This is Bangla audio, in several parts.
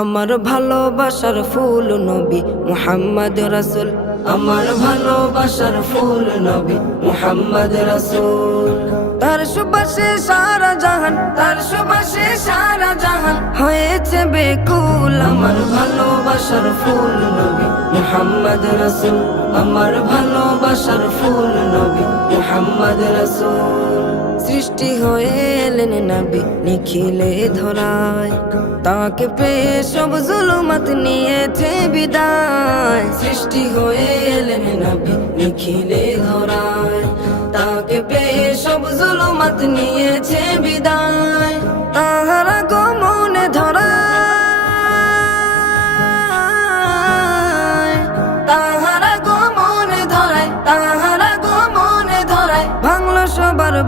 আমার ভালোবাসার ফুল নবী মুহাম্মদ রাসুল আমার ভালোবাসার ফুল নবী মুহাম্মদ রাসুল তার সুবাসে সারা জাহান তার সুবাসে সারা জাহান হয়েছে বেকুল আমার ভালোবাসার ফুল নবী মুহাম্মদ রাসুল আমার ভালোবাসার ফুল নবী মোহাম্মদ রসুল সৃষ্টি হয়েলেন এলেন নবী নিখিলে ধরায় তাকে পেয়ে সব জুলুমত নিয়েছে বিদায় সৃষ্টি হয়েলেন এলেন নবী নিখিলে ধরায় তাকে পেয়ে সব জুলুমত নিয়েছে বিদায়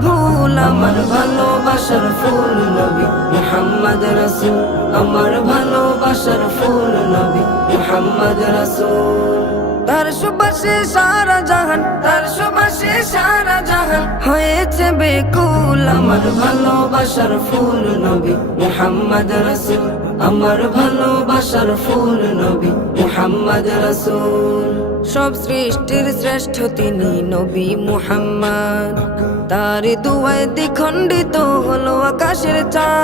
ভুল আমার ভালোবাসার ফুল নবী মোহাম্মদ রসুল আমার ভালোবাসার ফুল নবী মোহাম্মদ রসুল তার সুবাসে সারা জাহান তার সুবাসে সারা হয়েছে বেকুল আমার ভালোবাসার ফুল নবী মোহাম্মদ রসুল আমার ভালোবাসার ফুল নবী মোহাম্মদ রসুল সব সৃষ্টির শ্রেষ্ঠ তিনি নবী মুহাম্মদ তার দুয়ায় দ্বিখণ্ডিত হলো আকাশের চাঁদ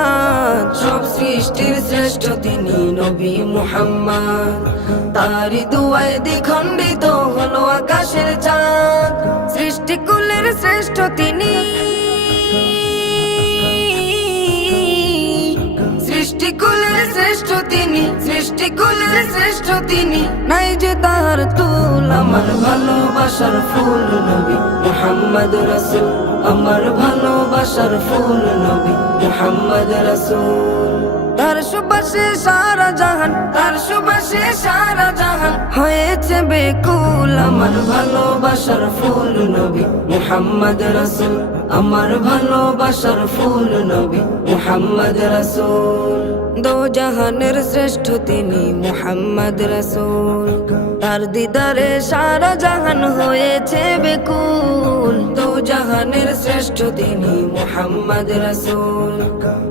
নবী মুহাম্মদ তার দুয়ায় দ্বিখণ্ডিত হলো আকাশের চাঁদ সৃষ্টিকুলের শ্রেষ্ঠ তিনি সৃষ্টিকুলের শ্রেষ্ঠ তিনি সৃষ্টিকুলের শ্রেষ্ঠ তিনি নাই যে তার তুল আমার ভালোবাসার ফুল নবী মোহাম্মদ রসুল আমার ভালোবাসার ফুল নবী মোহাম্মদ রসুল সুবাসে সারা জাহান তার সুবাসে সারা জাহান হয়েছে বেকুল আমার ভালোবাসার ফুল নবী মুহাম্মদ রসুল আমার ভালোবাসার ফুল নবী মুহাম্মদ রসুল দো জাহানের শ্রেষ্ঠ তিনি মুহাম্মদ রসুল তার দিদারে সারা জাহান হয়েছে বেকুল দো জাহানের শ্রেষ্ঠ তিনি মোহাম্মদ রসুল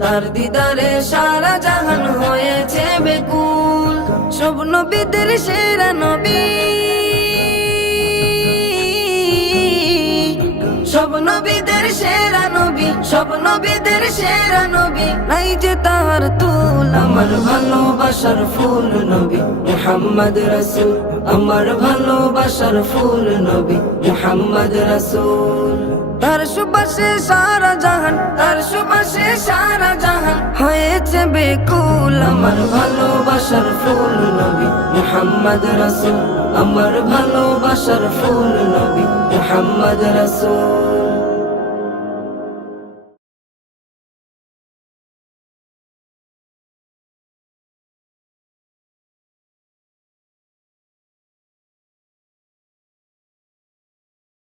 তার দিদারে সারা জাহান হয়েছে বেকুল স্বপ্ন নবীদের সেরা নবী সব নবীদের সেরা নবী সব নবীদের সেরা নবী নাই যে তার তুই আমার ভালোবাসার ফুল নবী মোহাম্মদ রসুল আমার ভালোবাসার ফুল নবী মোহাম্মদ রসুল তার সুবাসে সারা জাহান তার সুবাসে সারা জাহান হয়েছে বেকুল আমার ভালোবাসার ফুল নবী মোহাম্মদ রসুল আমার ভালোবাসার ফুল নবী মোহাম্মদ রসুল